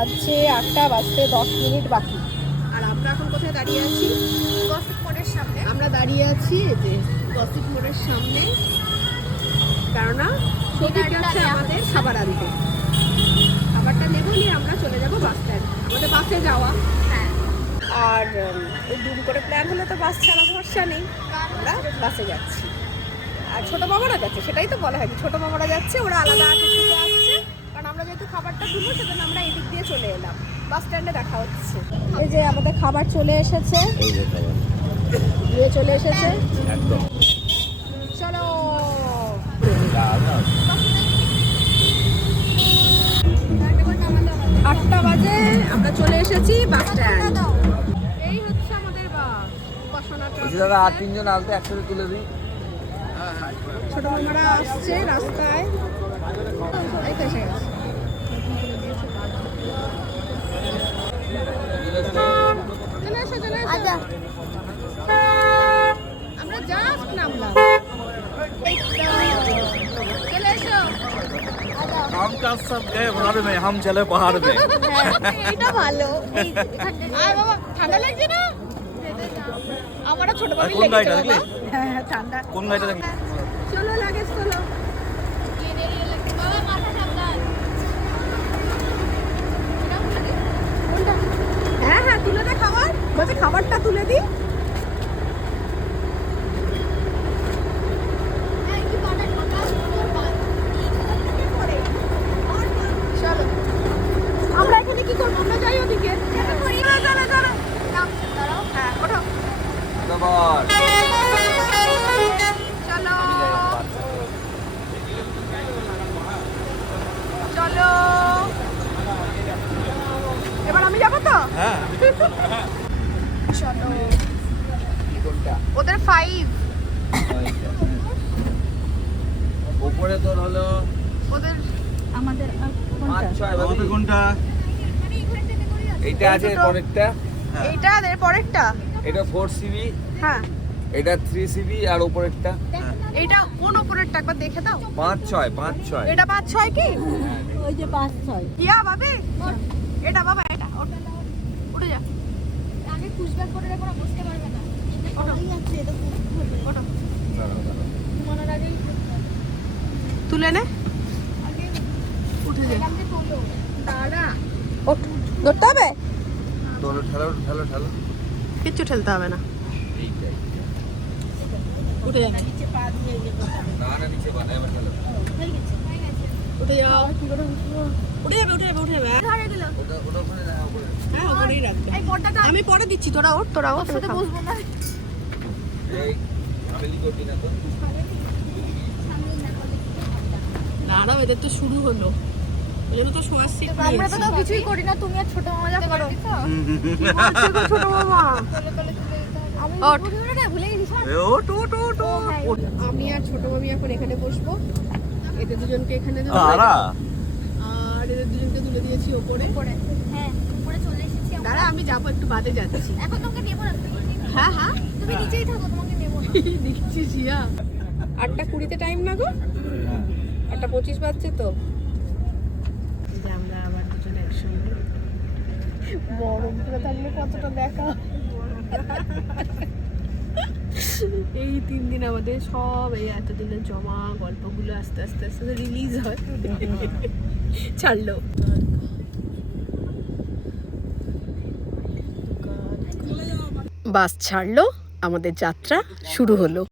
বাজছে আটটা বাজতে দশ মিনিট বাকি। আর আমরা এখন কোথায় দাঁড়িয়ে আছি? গসিপ মোড়ের সামনে। আমরা দাঁড়িয়ে আছি যে গসিপ মোড়ের সামনে। কেননা যাচ্ছে আমাদের খাবার আনতে। খাবারটা নেব নিয়ে আমরা চলে যাব বাস স্ট্যান্ড আমাদের বাসে যাওয়া। হ্যাঁ। আর দুম করে প্ল্যান হলে তো বাস ছাড়া ভরসা নেই। আমরা বাসে যাচ্ছি। আর ছোটো মামারা যাচ্ছে সেটাই তো বলা হয় ছোটো মামারা যাচ্ছে ওরা আলাদা আসছে। কারণ আমরা যেহেতু খাবারটা তুলবো সেজন্য আমরা এদিক দিয়ে চলে এলাম। বাস স্ট্যান্ডে দেখা হচ্ছে। এই যে আমাদের খাবার চলে এসেছে। দিয়ে চলে এসেছে। চলো। আটটা বাজে আমরা চলে এসেছি বাস স্ট্যান্ড। এই হচ্ছে আমাদের বাস। দাদা আর তিনজন আসবে একসাথে তুলে দিই। ছোট মামারা আসছে রাস্তায়। এই তো এসে গেছে চলে এসো চলে এসো আচ্ছা আমরা জাস্ট নামলাম এই তো। চলে এসো हम का सब गए भाड़ में हम चले पहाड़ में এটা ভালো এই যে, এখান থেকে- আয় বাবা ঠান্ডা লাগছে না আমারও ছোট মামি কোন গাড়িটা লেগেছে দেখলি? বাবা। হ্যাঁ হ্যাঁ, ঠান্ডা কোন গাড়িটা দেখ চলো লাগেজ চলো বলছে খাবারটা তুলে দিই। আমরা এখানে কি করব? আমরা যাই ওদিকে। চলো চলো চলো। হ্যাঁ ওঠো। চলো। চলো। এবার আমি যাব তো? হ্যাঁ। চলো ওদের ফাইভ উপরে তোর হলো ওদের আমাদের পাঁচ ছয় আমাদের কোনটা? এইটা আছে পরেরটা। এইটা এর পরেরটা? এটা ফোর সিবি হ্যাঁ। এটা থ্রি সিবি আর উপরেরটা এইটা কোন ওপরেরটা? একবার দেখে দাও। পাঁচ ছয় পাঁচ ছয়। এটা পাঁচ ছয় কি? ওই যে পাঁচ ছয়। ইয়া বাবি এটা বাবা এটা। উঠে যা। আগে পুষব্যাক করে রাখো না বসতে পারবে না। তুলে নে। উঠে যা। দাঁড়া। ওঠ। ধরতে হবে? তোর ঠেলো ঠেলো ঠেলো। কিচ্ছু ঠেলতে হবে না। উঠে যা। নিচে পা দিয়ে করতে হবে। না না নিচে উঠে যাও উঠে যাবে উঠে যাবে উঠে যাবে ধরে দিল ওটা ওটা ওখানে না উপরে হ্যাঁ ওপরেই রাখবে এই পর্দাটা আমি পরে দিচ্ছি তোরা ওঠ তোরা ওর সাথে বসবো না। দাঁড়াও এদের তো শুরু হলো। এই তো শোয়ার সিট আমরা তো কিছুই করি না তুমি আর ছোট মামা যা করো। ছোট মামা। আমি হ্যাঁ, আমি আর ছোট মামি এখন এখানে বসবো। এদের দুজনকে এখানে আর এদের দুজনকে তুলে দিয়েছি ওপরে। উপরে হ্যাঁ উপরে চলে এসেছি আমরা। দাঁড়া আমি যাব একটু বাদে যাচ্ছি। এখন তোমাকে নেব না? হ্যাঁ হ্যাঁ। তুমি নিচেই থাকো তোমাকে নেব না। দেখছি জিয়া। আটটা কুড়িতে টাইম না গো? আটটা পঁচিশ বাজছে তো। যে আমরা আবার দুজন একসঙ্গে। বরফ করে থাকলে কতটা দেখা এই তিন দিন আমাদের সব এই এতদিনের জমা গল্পগুলো আস্তে আস্তে আস্তে রিলিজ হয়। ছাড়লো। বাস ছাড়লো আমাদের যাত্রা শুরু হলো।